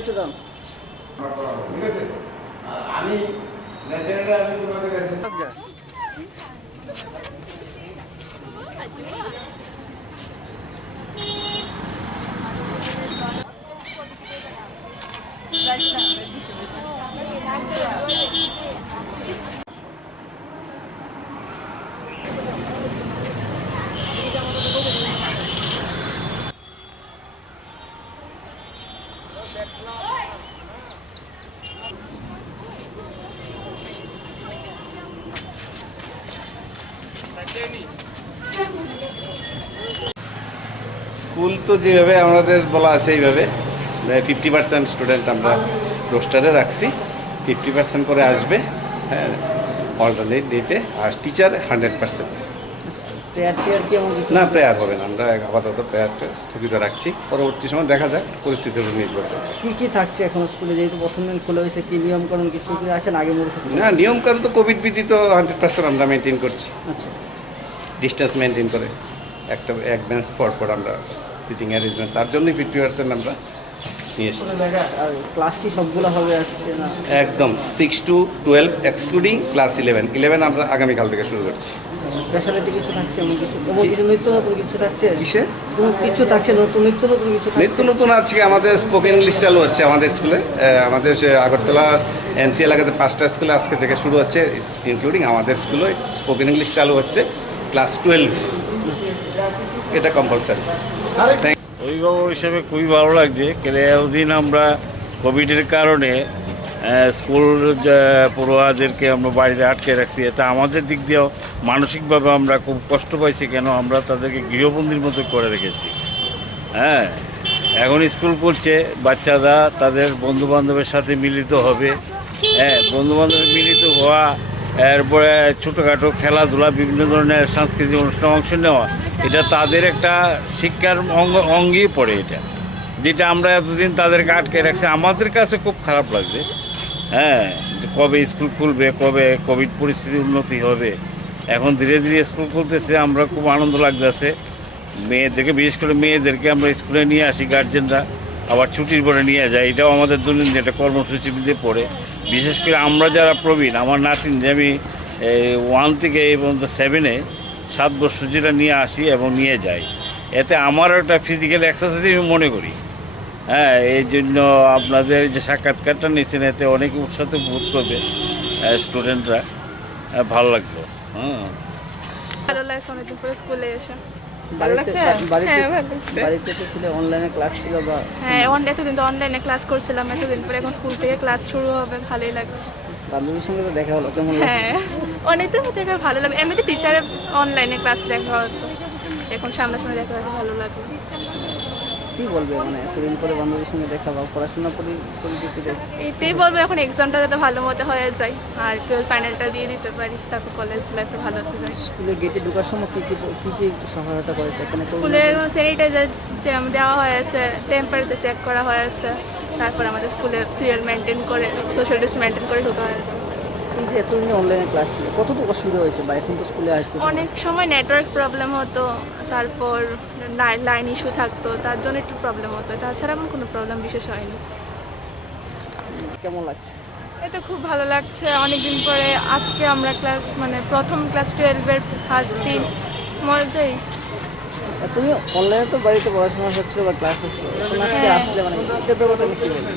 একটু দাম ঠিক আছে আমি ন্যাচারালি আমি তোমাদের কাছে স্কুল তো যেভাবে আমাদের বলা আছে এইভাবে 50% স্টুডেন্ট আমরা রোস্টারে রাখছি, 50% করে আসবে, হ্যাঁ, অল্টারনেট ডেটে। আর টিচার 100%। না, প্রেয়ার হবে না, আমরা আপাতত প্রেয়ারটা স্থগিত রাখছি, পরবর্তী সময় দেখা যাক, পরিস্থিতির উপর নির্ভর করে। কী থাকছে এখন স্কুলে, যেহেতু প্রথম দিন খোলা হয়েছে, কি নিয়মকানুন কিছু আসেন আগে মনে না, নিয়মকানুন তো কোভিড বিধি তো 100% আমরা মেনটেন করছি। আচ্ছা, ডিস্টেন্স মেনটেন করে এক বেঞ্চ পর আমরা সিটিং অ্যারেঞ্জমেন্ট, তার জন্যই 50% আমরা নিয়ে এসেছি। ক্লাস কি সবগুলো হবে আজকে না? একদম 6 to 12 এক্সক্লুডিং ক্লাস 11 আমরা আগামীকাল থেকে শুরু করছি। স্পেশালিটি কিছু থাকছে এমন কিছু, নিত্য নতুন কিছু থাকছে? কিসে কিছু থাকছে নিত্য নতুন কিছু? নিত্য নতুন আজকে আমাদের স্পোকেন ইংলিশ চালু হচ্ছে আমাদের স্কুলে। আমাদের আগরতলা এনসি এলাকাতে 5টা স্কুলে আজকে থেকে শুরু হচ্ছে, ইনক্লুডিং আমাদের স্কুলে স্পোকেন ইংলিশ চালু হচ্ছে ক্লাস 12। এটা কম্পালসারি। অভিভাবক হিসেবে খুবই ভালো লাগছে, এতদিন আমরা কোভিডের কারণে স্কুল পড়ুয়াদেরকে আমরা বাড়িতে আটকে রাখছি, এতে আমাদের দিক দিয়েও মানসিকভাবে আমরা খুব কষ্ট পাইছি, কেন আমরা তাদেরকে গৃহবন্দীর মতো করে রেখেছি। হ্যাঁ, এখন স্কুল করছে, বাচ্চারা তাদের বন্ধুবান্ধবের সাথে মিলিত হবে। হ্যাঁ, বন্ধুবান্ধবের মিলিত হওয়া, এরপরে ছোটোখাটো খেলাধুলা, বিভিন্ন ধরনের সাংস্কৃতিক অনুষ্ঠানে অংশ নেওয়া, এটা তাদের একটা শিক্ষার অঙ্গই পড়ে। এটা যেটা আমরা এতদিন তাদেরকে আটকে রাখছি, আমাদের কাছে খুব খারাপ লাগছে। হ্যাঁ, কবে স্কুল খুলবে, কবে কোভিড পরিস্থিতির উন্নতি হবে। এখন ধীরে ধীরে স্কুল খুলতেছে, আমরা খুব আনন্দ লাগতেছে। মেয়েদেরকে, বিশেষ করে মেয়েদেরকে আমরা স্কুলে নিয়ে আসি, গার্জেনরা আবার ছুটির পরে নিয়ে যায়। এটাও আমাদের দৈনন্দিন একটা কর্মসূচিতে পড়ে। বিশেষ করে আমরা যারা প্রবীণ, আমার নাতিন যে আমি 1 থেকে এই পর্যন্ত 7-এ 7 বছর যেটা নিয়ে আসি এবং নিয়ে যাই, এতে আমারও একটা ফিজিক্যাল এক্সারসাইজ আমি মনে করি। হ্যাঁ, এই জন্য আপনাদের যে সাক্ষাৎকারটা নিয়েছেন, এতে অনেক উৎসাহ বোধ করবে স্টুডেন্টরা। ভালো লাগলো। ভালো লাগছে অনেকদিন পরে স্কুলে এসে। বাড়িতে তো ছিল, অনলাইনে ক্লাস ছিল বা? হ্যাঁ, এতদিন তো অনলাইনে ক্লাস করছিলাম, এতদিন পরে এখন স্কুল থেকে ক্লাস শুরু হবে, ভালোই লাগছে। বান্ধবীর সঙ্গে তো দেখা হলো, কেমন লাগছে? হ্যাঁ, অনেকদিন থেকে ভালো লাগে। এমনিতে টিচারের অনলাইনে ক্লাস দেখা হতো, এখন সামনাসামনি দেখা হতো, ভালো লাগলো। কী বলবে, মানে এতদিন পরে বান্ধবীর সঙ্গে দেখা বা পড়াশোনা পরিস্থিতিতে? এটাই বলবো, এখন এক্সামটা যাতে ভালো মতো হয়ে যায়, আর 12 ফাইনালটা দিয়ে দিতে পারি, তারপর কলেজ লাইফে ভালো হতে যায়। স্কুলে গেটে ঢোকার সময় কী কী সহায়তা করেছে এখানে? স্কুলের স্যানিটাইজার দেওয়া হয়েছে, টেম্পারেচার চেক করা হয়েছে, তারপর আমাদের স্কুলে সিরিয়াল মেনটেন করে, সোশ্যাল ডিস্টেন্স মেনটেন করে ঢোকা হয়েছে। এই যে এতদিন অনলাইনে ক্লাস ছিল, কতটুকু অসুবিধা হয়েছে বা এখন তো স্কুলে আসছে? অনেক সময় নেটওয়ার্ক প্রবলেম হতো, তারপর লাইন ইস্যু থাকতো, তার জন্য একটু প্রবলেম হতো, তাছাড়া এমন কোনো প্রবলেম বিশেষ হয়নি। কেমন লাগছে? এতে খুব ভালো লাগছে, অনেকদিন পরে আজকে আমরা প্রথম ক্লাস 12-এর ফার্স্ট দিন, মজাই। এতদিন অনলাইনে তো বাড়িতে পড়াশোনা হচ্ছিল বা ক্লাস হচ্ছিল, এখন আজকে আসলে মানে এটার ব্যাপারটা কী বলবে?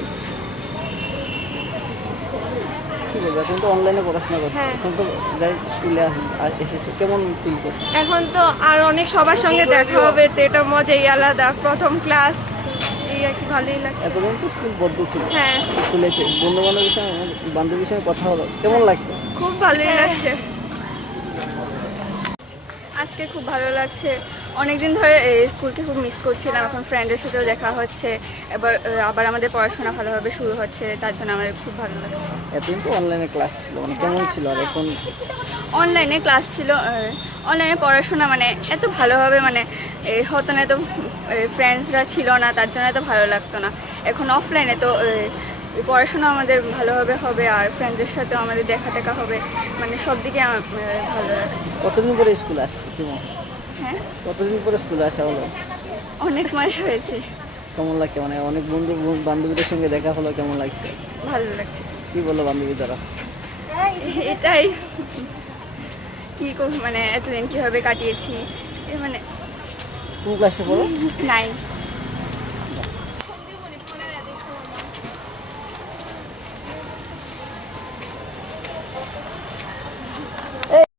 কী বলবে, এখন তো অনলাইনে পড়াশোনা করছে, এখন তো যাই স্কুলে এসেছে, কেমন ফিল করছে? এখন তো আর অনেক সবার সঙ্গে দেখা হবে, তো এটা মজাই আলাদা, প্রথম ক্লাস, এই আর কি, ভালোই লাগছে। এতদিন তো স্কুল বদ্ধ ছিল, হ্যাঁ, স্কুলে এসে বান্ধবীর সঙ্গে কথা হলো, কেমন লাগছে? খুব ভালোই লাগছে। আজকে খুব ভালো লাগছে, অনেকদিন ধরে স্কুলকে খুব মিস করছিলাম, এখন ফ্রেন্ডের সাথেও দেখা হচ্ছে, আবার আমাদের পড়াশোনা ভালোভাবে শুরু হচ্ছে, তার জন্য আমাদের খুব ভালো লাগছে। এতদিন তো অনলাইনে ক্লাস ছিল, মানে কেমন ছিল? আর এখন অনলাইনে ক্লাস ছিল, অনলাইনে পড়াশোনা মানে এত ভালোভাবে মানে হতো না, এত ফ্রেন্ডসরা ছিল না, তার জন্য এত ভালো লাগতো না। এখন অফলাইনে তো পড়াশোনা আমাদের ভালোভাবে হবে, আর ফ্রেন্ডসদের সাথেও আমাদের দেখা টেকা হবে, মানে সব দিকে আমার ভালো লাগছে। কতদিন পরে স্কুলে আসছে কেমন? হ্যাঁ, কতদিন পরে স্কুলে আসা হলো? অনেক মাস হয়েছে, কেমন লাগছে? মানে অনেক বান্ধবীদের সঙ্গে দেখা হলো, কেমন লাগছে? ভালো লাগছে। কি বললো বান্ধবী দ্বারা? এটাই মানে এতদিন কীভাবে কাটিয়েছি, মানে কোন ক্লাসে পড়ো? 9।